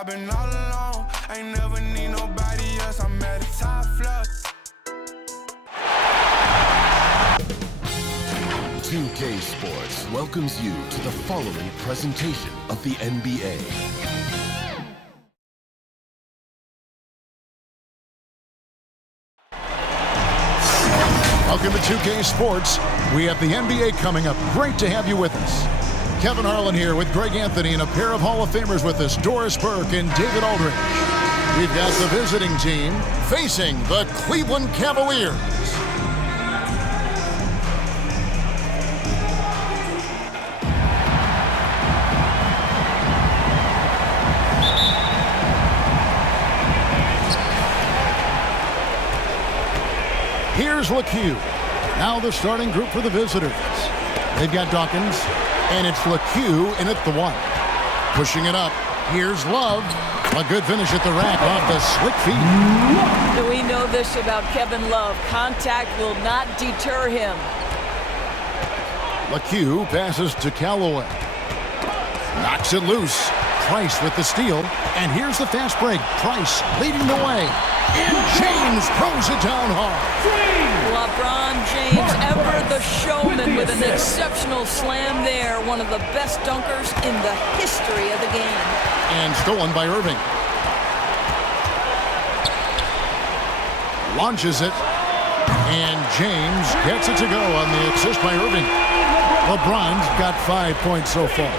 I've been all alone. Ain't never need nobody else. I'm at the top floor. 2K Sports welcomes you to the following presentation of the NBA. Welcome to 2K Sports. We have the NBA coming up. Great to have you with us. Kevin Harlan here with Greg Anthony and a pair of Hall of Famers with us, Doris Burke and David Aldridge. We've got the visiting team facing the Cleveland Cavaliers. Here's LeCue. Now the starting group for the visitors. They've got Dawkins, and it's LeCue in at the one. Pushing it up. Here's Love. A good finish at the rack off the slick feet. We know this about Kevin Love. Contact will not deter him. LeCue passes to Callaway. Knocks it loose. Price with the steal. And here's the fast break. Price leading the way. And James throws it down hard. LeBron James, ever the showman, with an exceptional slam there. One of the best dunkers in the history of the game. And stolen by Irving. Launches it. And James gets it to go on the assist by Irving. LeBron's got 5 points so far.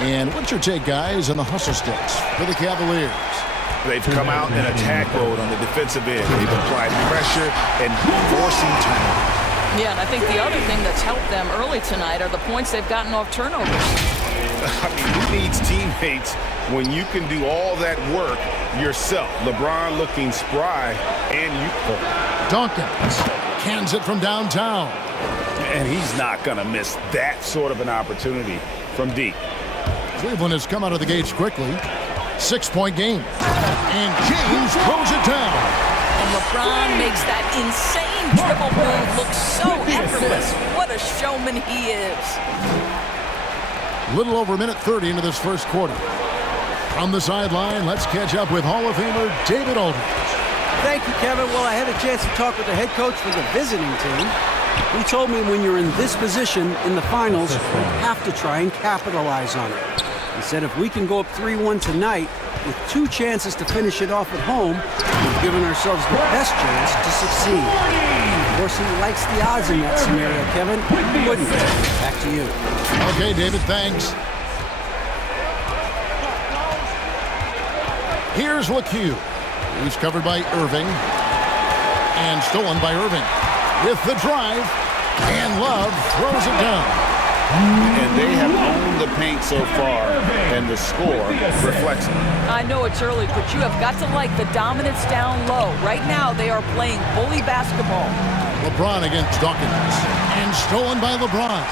And what's your take, guys, on the hustle sticks for the Cavaliers? They've come out in attack mode on the defensive end. They've applied pressure and forcing turnovers. Yeah, and I think the other thing that's helped them early tonight are the points they've gotten off turnovers. I mean, who needs teammates when you can do all that work yourself? LeBron looking spry and youthful. Dawkins cans it from downtown. And he's not going to miss that sort of an opportunity from deep. Cleveland has come out of the gates quickly. 6-point game. And James throws it down. And LeBron makes that insane dribble move look so effortless. What a showman he is. Little over a minute 30 into this first quarter. From the sideline, let's catch up with Hall of Famer David Aldridge. Thank you, Kevin. Well, I had a chance to talk with the head coach for the visiting team. He told me when you're in this position in the finals, you have to try and capitalize on it. He said if we can go up 3-1 tonight with 2 chances to finish it off at home, we've given ourselves the best chance to succeed. Of course, he likes the odds in that scenario, Kevin. Who wouldn't? Back to you. Okay, David, thanks. Here's LeCue. He's covered by Irving. And stolen by Irving. With the drive. And Love throws it down. And they have owned the paint so far, and the score reflects it. I know it's early, but you have got to like the dominance down low. Right now, they are playing bully basketball. LeBron against Dawkins. And stolen by LeBron.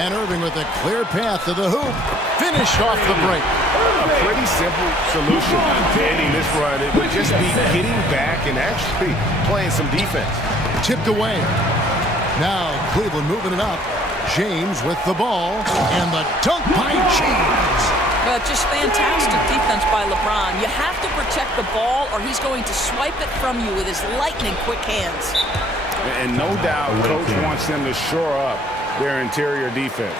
And Irving with a clear path to the hoop. Finished off the break. A pretty simple solution to ending this run. It would just be getting back and actually playing some defense. Tipped away. Now Cleveland moving it up. James with the ball, and the dunk by James. Just fantastic defense by LeBron. You have to protect the ball or he's going to swipe it from you with his lightning quick hands. And no doubt coach wants them to shore up their interior defense.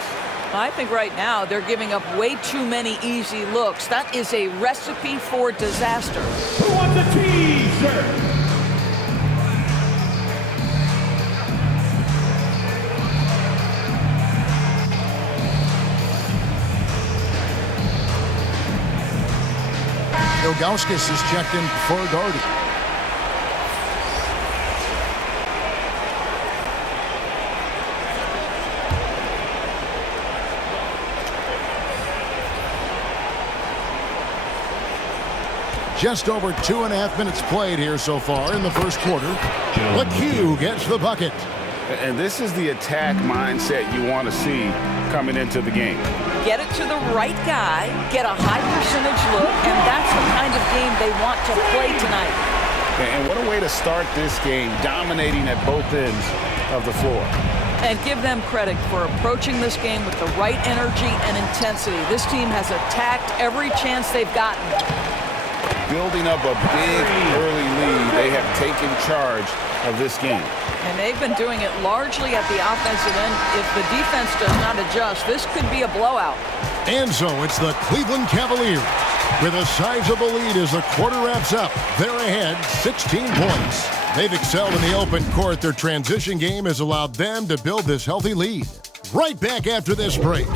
I think right now they're giving up way too many easy looks. That is a recipe for disaster. Who wants a T-shirt? Ilgauskas is checked in for Gardy. Just over 2.5 minutes played here so far in the first quarter. LeCue gets the bucket. And this is the attack mindset you want to see coming into the game. Get it to the right guy, get a high percentage look, and that's the kind of game they want to play tonight. And what a way to start this game, dominating at both ends of the floor. And give them credit for approaching this game with the right energy and intensity. This team has attacked every chance they've gotten. Building up a big early lead, they have taken charge of this game. And they've been doing it largely at the offensive end. If the defense does not adjust, this could be a blowout. And so it's the Cleveland Cavaliers with a sizable lead as the quarter wraps up. They're ahead 16 points. They've excelled in the open court. Their transition game has allowed them to build this healthy lead. Right back after this break.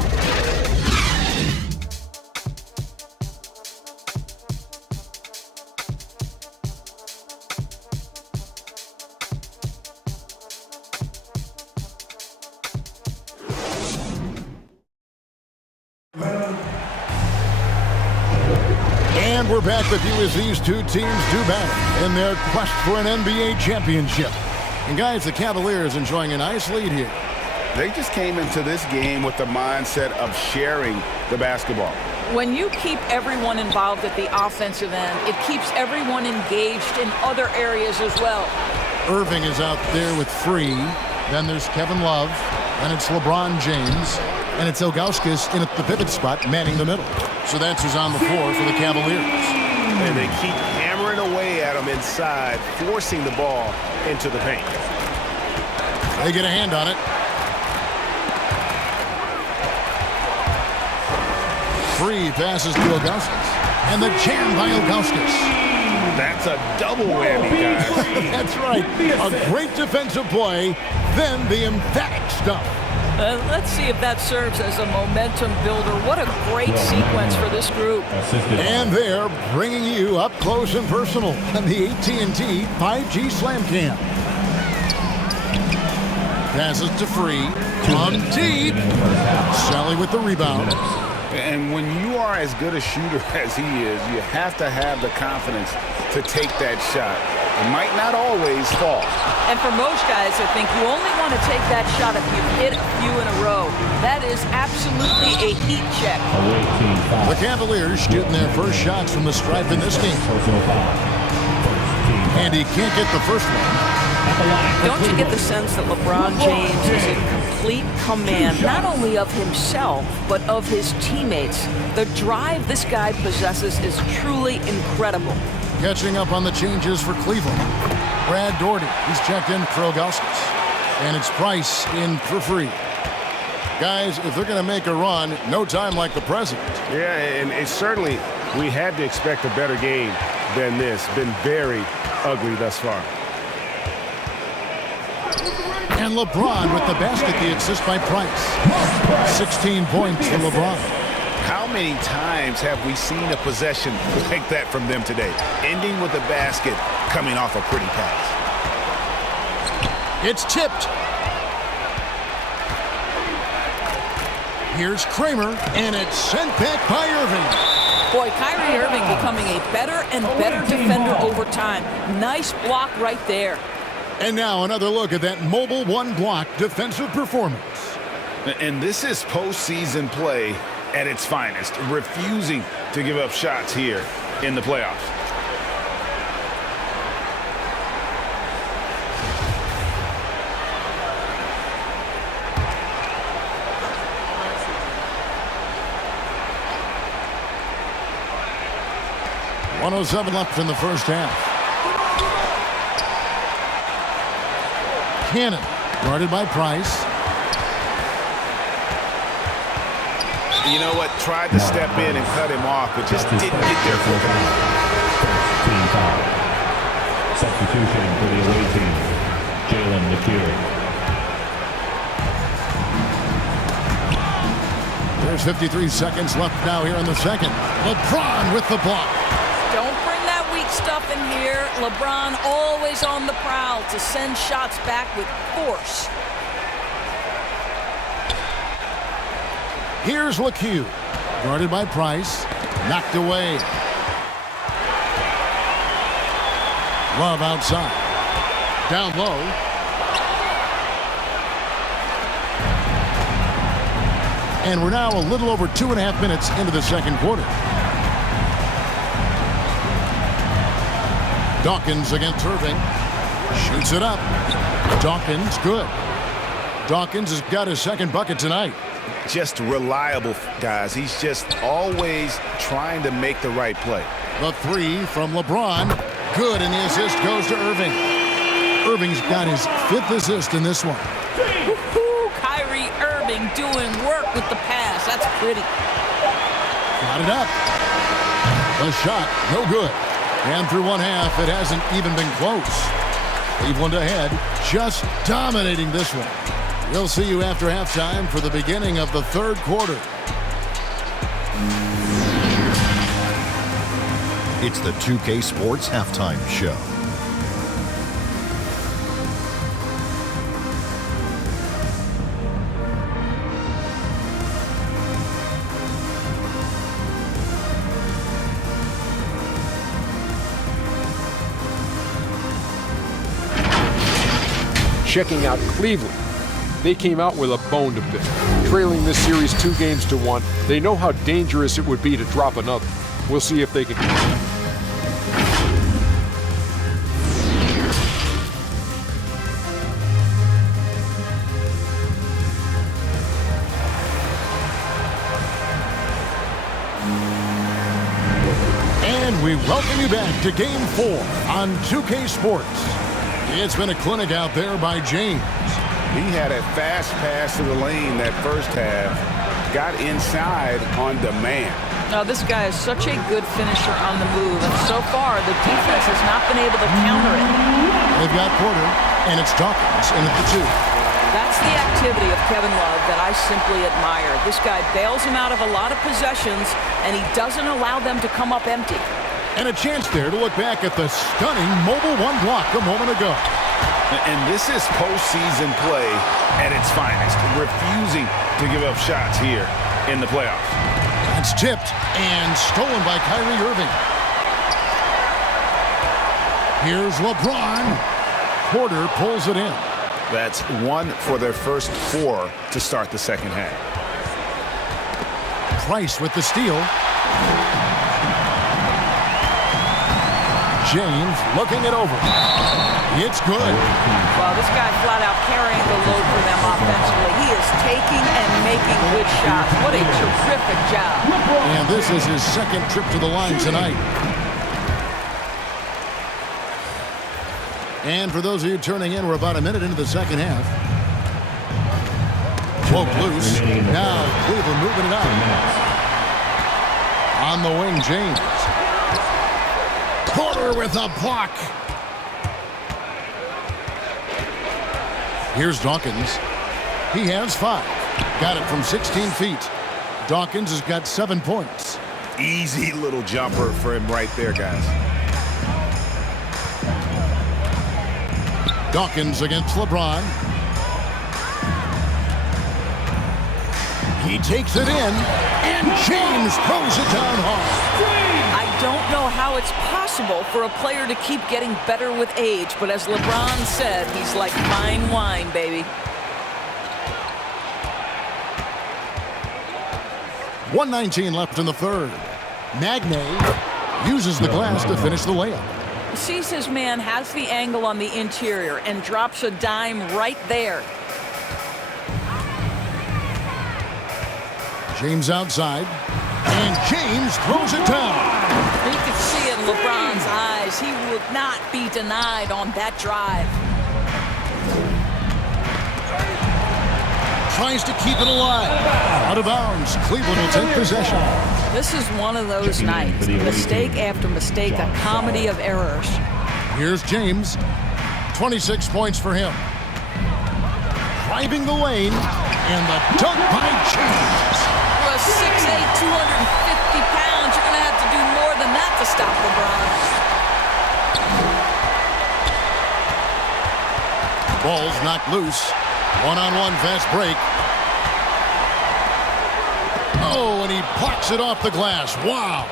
And we're back with you as these two teams do battle in their quest for an NBA championship. And guys, the Cavaliers enjoying a nice lead here. They just came into this game with the mindset of sharing the basketball. When you keep everyone involved at the offensive end, it keeps everyone engaged in other areas as well. Irving is out there with 3. Then there's Kevin Love. Then it's LeBron James. And it's Ilgauskas in at the pivot spot, manning the middle. So that's who's on the floor for the Cavaliers. And they keep hammering away at them inside, forcing the ball into the paint. They get a hand on it. 3 passes to Ilgauskas. And the jam by Ilgauskas. That's a double whammy, guys. That's right. A great defensive play, then the emphatic stuff. Let's see if that serves as a momentum builder. What a great sequence for this group. And they're bringing you up close and personal on the AT&T 5G Slam Cam. Passes to Free. From deep. Sally with the rebound. And when you are as good a shooter as he is, you have to have the confidence to take that shot. It might not always fall. And for most guys, I think you only want to take that shot if you've hit a few in a row. That is absolutely a heat check. The Cavaliers shooting their first shots from the stripe in this game. And he can't get the first one. Don't you get the sense that LeBron James is in complete command, not only of himself, but of his teammates? The drive this guy possesses is truly incredible. Catching up on the changes for Cleveland. Brad Daugherty, he's checked in for Ilgauskas. And it's Price in for Free. Guys, if they're going to make a run, no time like the present. Yeah, and it's certainly, we had to expect a better game than this. Been very ugly thus far. And LeBron with the basket, the assist by Price. 16 points for LeBron. How many times have we seen a possession like that from them today? Ending with a basket, coming off a pretty pass. It's tipped. Here's Kramer, and it's sent back by Irving. Boy, Kyrie Irving becoming a better and better defender over time. Nice block right there. And now another look at that mobile one-block defensive performance. And this is postseason play at its finest, refusing to give up shots here in the playoffs. .107 left in the first half. Cannon, guarded by Price. You know what? Tried to step in and cut him off, but just didn't get there for him. Team foul. Substitution for the away team. Jalen McHugh. There's 53 seconds left now here in the second. LeBron with the block. Don't bring that weak stuff in here. LeBron always on the prowl to send shots back with force. Here's McHugh, guarded by Price, knocked away. Love outside, down low. And we're now a little over 2.5 minutes into the second quarter. Dawkins against Irving, shoots it up. Dawkins, good. Dawkins has got his second bucket tonight. Just reliable, guys. He's just always trying to make the right play. The three from LeBron. Good, and the assist goes to Irving. Irving's got his 5th assist in this one. Woo-hoo, Kyrie Irving doing work with the pass. That's pretty. Got it up. The shot, no good. And through one half, it hasn't even been close. Cleveland ahead, just dominating this one. We'll see you after halftime for the beginning of the third quarter. It's the 2K Sports Halftime Show. Checking out Cleveland. They came out with a bone to pick. Trailing this series 2-1. They know how dangerous it would be to drop another. We'll see if they can. And we welcome you back to Game 4 on 2K Sports. It's been a clinic out there by James. He had a fast pass to the lane that first half. Got inside on demand. Now, this guy is such a good finisher on the move, and so far, the defense has not been able to counter it. They've got Porter, and it's Dawkins in at the 2. That's the activity of Kevin Love that I simply admire. This guy bails him out of a lot of possessions, and he doesn't allow them to come up empty. And a chance there to look back at the stunning mobile one block a moment ago. And this is postseason play at its finest, refusing to give up shots here in the playoffs. It's tipped and stolen by Kyrie Irving. Here's LeBron. Porter pulls it in. That's 1 for their first 4 to start the second half. Price with the steal. James looking it over. It's good. Well, this guy flat out carrying the load for them offensively. He is taking and making good shots. What a terrific job. And this is his second trip to the line tonight. And for those of you turning in, we're about a minute into the second half. Woke loose. Now Cleveland moving it out. On the wing, James. Porter with a block. Here's Dawkins. He has 5. Got it from 16 feet. Dawkins has got 7 points. Easy little jumper for him right there, guys. Dawkins against LeBron. He takes it in, and James throws it down hard. I don't know how it's possible for a player to keep getting better with age, but as LeBron said, he's like fine wine, baby. 1:19 left in the third. Magne uses the glass to finish the layup. Sees his man, has the angle on the interior, and drops a dime right there. James outside, and James throws it down. You could see it in LeBron's eyes. He would not be denied on that drive. Tries to keep it alive. Out of bounds. Cleveland will take possession. This is one of those nights. Mistake after mistake, a comedy of errors. Here's James. 26 points for him. Driving the lane, and the dunk by James. For a 6'8", 250 pounds, you're going to have to do more than that to stop LeBron. Ball's knocked loose. One-on-one fast break. Oh, and he blocks it off the glass. Wow.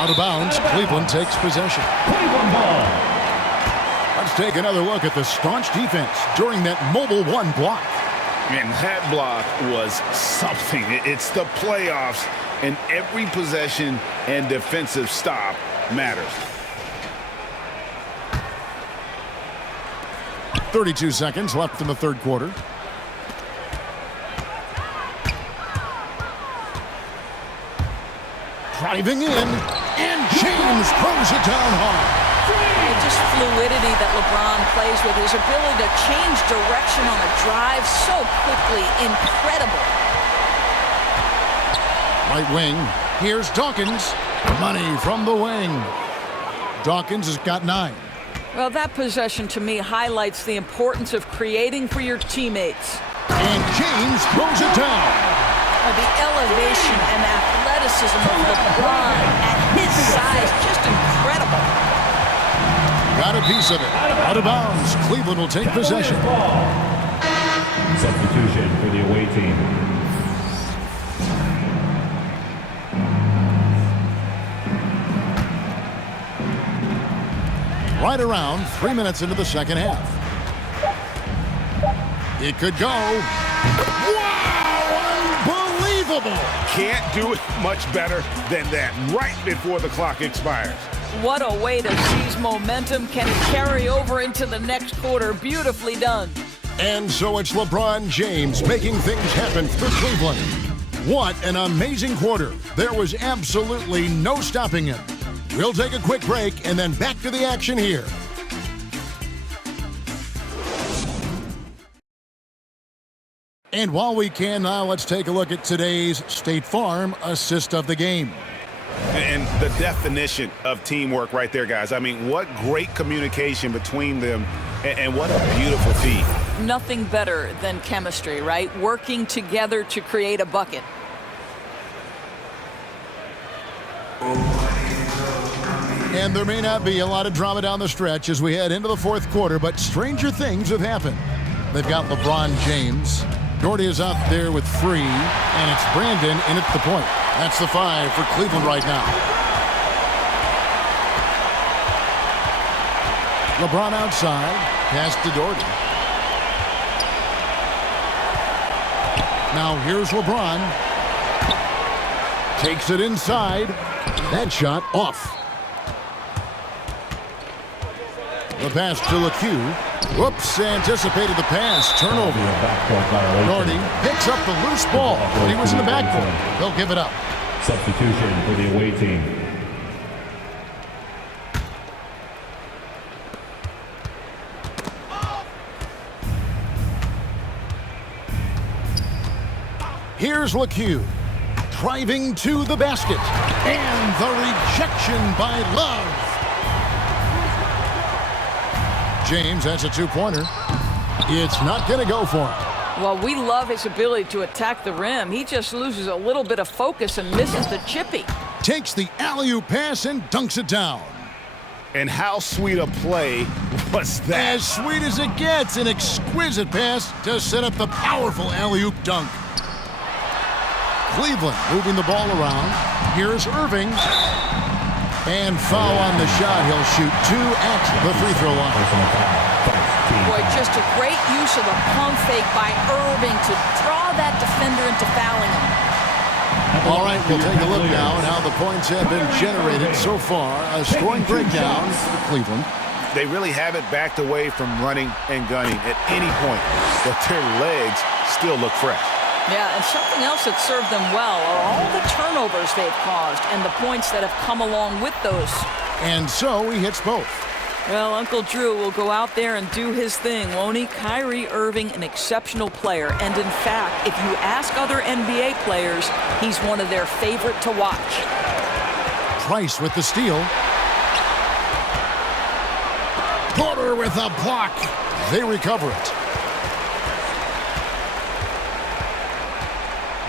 Out of bounds. Cleveland takes possession. Cleveland ball. Let's take another look at the staunch defense during that mobile one block. And that block was something. It's the playoffs, and every possession and defensive stop matters. 32 seconds left in the third quarter. Driving in, and James throws it down hard. Just fluidity that LeBron plays with, his ability to change direction on a drive so quickly, incredible. Right wing, here's Dawkins. Money from the wing. Dawkins has got 9. Well, that possession to me highlights the importance of creating for your teammates. And James throws it down. The elevation and athleticism of LeBron at his size, just incredible. Got a piece of it. Out of bounds. Cleveland will take possession. Substitution for the away team. Right around 3 minutes into the second half. It could go. Wow! Unbelievable! Can't do it much better than that right before the clock expires. What a way to seize momentum. Can it carry over into the next quarter? Beautifully done. And so it's LeBron James making things happen for Cleveland. What an amazing quarter. There was absolutely no stopping him. We'll take a quick break and then back to the action here. And while we can now, let's take a look at today's State Farm assist of the game. And the definition of teamwork right there, guys. I mean, what great communication between them, and what a beautiful feed. Nothing better than chemistry, right? Working together to create a bucket. And there may not be a lot of drama down the stretch as we head into the fourth quarter, but stranger things have happened. They've got LeBron James. Doherty is out there with 3, and it's Brandon in at the point. That's the 5 for Cleveland right now. LeBron outside, pass to Doherty. Now here's LeBron. Takes it inside. That shot off. The pass to LeCue. Whoops, anticipated the pass. Turnover. Doherty picks up the loose ball. He was in the backcourt. They'll give it up. Substitution for the away team. Here's LeCue. Driving to the basket. And the rejection by Love. James has a 2-pointer. It's not going to go for him. Well, we love his ability to attack the rim. He just loses a little bit of focus and misses the chippy. Takes the alley-oop pass and dunks it down. And how sweet a play was that? As sweet as it gets, an exquisite pass to set up the powerful alley-oop dunk. Cleveland moving the ball around. Here's Irving. And foul on the shot. He'll shoot 2 at the free throw line. Boy, just a great use of the pump fake by Irving to draw that defender into fouling him. All right, we'll take a look now at how the points have been generated so far. A scoring breakdown for Cleveland. They really haven't backed away from running and gunning at any point, but their legs still look fresh. Yeah, and something else that served them well are all the turnovers they've caused and the points that have come along with those. And so he hits both. Well, Uncle Drew will go out there and do his thing, won't he? Kyrie Irving, an exceptional player. And in fact, if you ask other NBA players, he's one of their favorite to watch. Price with the steal. Porter with a block. They recover it.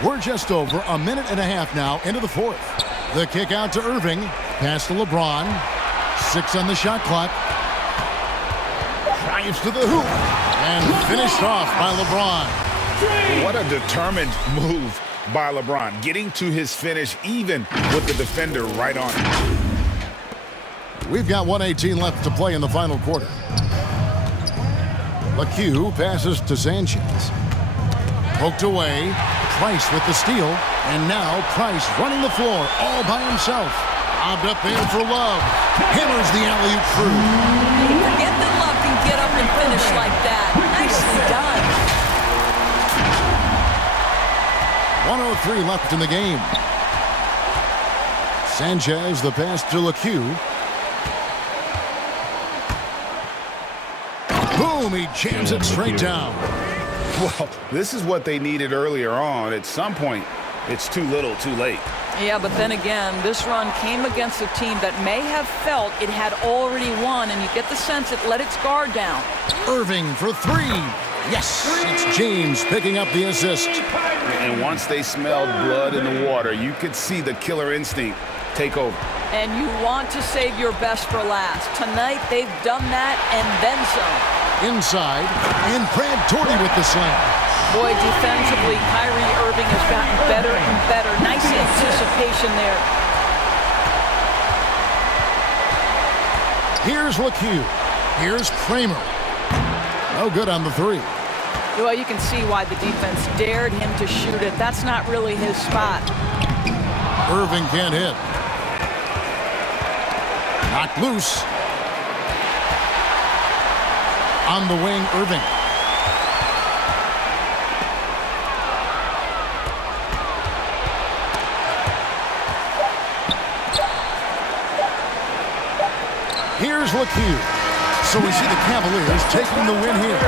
We're just over a minute and a half now into the fourth. The kick out to Irving. Pass to LeBron. 6 on the shot clock. Drives to the hoop. And finished off by LeBron. What a determined move by LeBron. Getting to his finish even with the defender right on him. We've got 1:18 left to play in the final quarter. LeCue passes to Sanchez. Poked away. Price with the steal. And now Price running the floor all by himself. Lobbed up there for Love. Hammers the alley-oop through. Forget that Love can get up and finish like that. Nicely done. 1:03 left in the game. Sanchez, the pass to LeCue. Boom, he jams it straight down. Well, this is what they needed earlier on. At some point, it's too little, too late. Yeah, but then again, this run came against a team that may have felt it had already won, and you get the sense it let its guard down. Irving for three. Yes, it's James picking up the assist. And once they smelled blood in the water, you could see the killer instinct take over. And you want to save your best for last. Tonight, they've done that and then some. Inside, and Brad Torrey with the slam. Boy, defensively, Kyrie Irving has gotten better and better. Nice anticipation there. Here's LeCue. Here's Kramer. No good on the three. Well, you can see why the defense dared him to shoot it. That's not really his spot. Irving can't hit. Knocked loose. On the wing, Irving. Here's LeCue. So we see the Cavaliers taking the win here.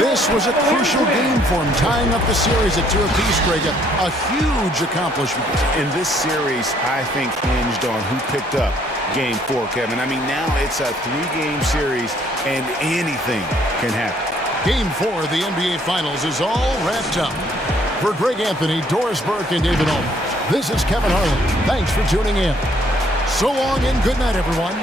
This was a crucial game for them, tying up the series at 2 apiece, Greg. A huge accomplishment. And this series, I think, hinged on who picked up Game 4, Kevin. I mean, now it's a 3-game series, and anything can happen. Game 4 of the NBA Finals is all wrapped up. For Greg Anthony, Doris Burke, and David Olm, this is Kevin Harlan. Thanks for tuning in. So long and good night, everyone.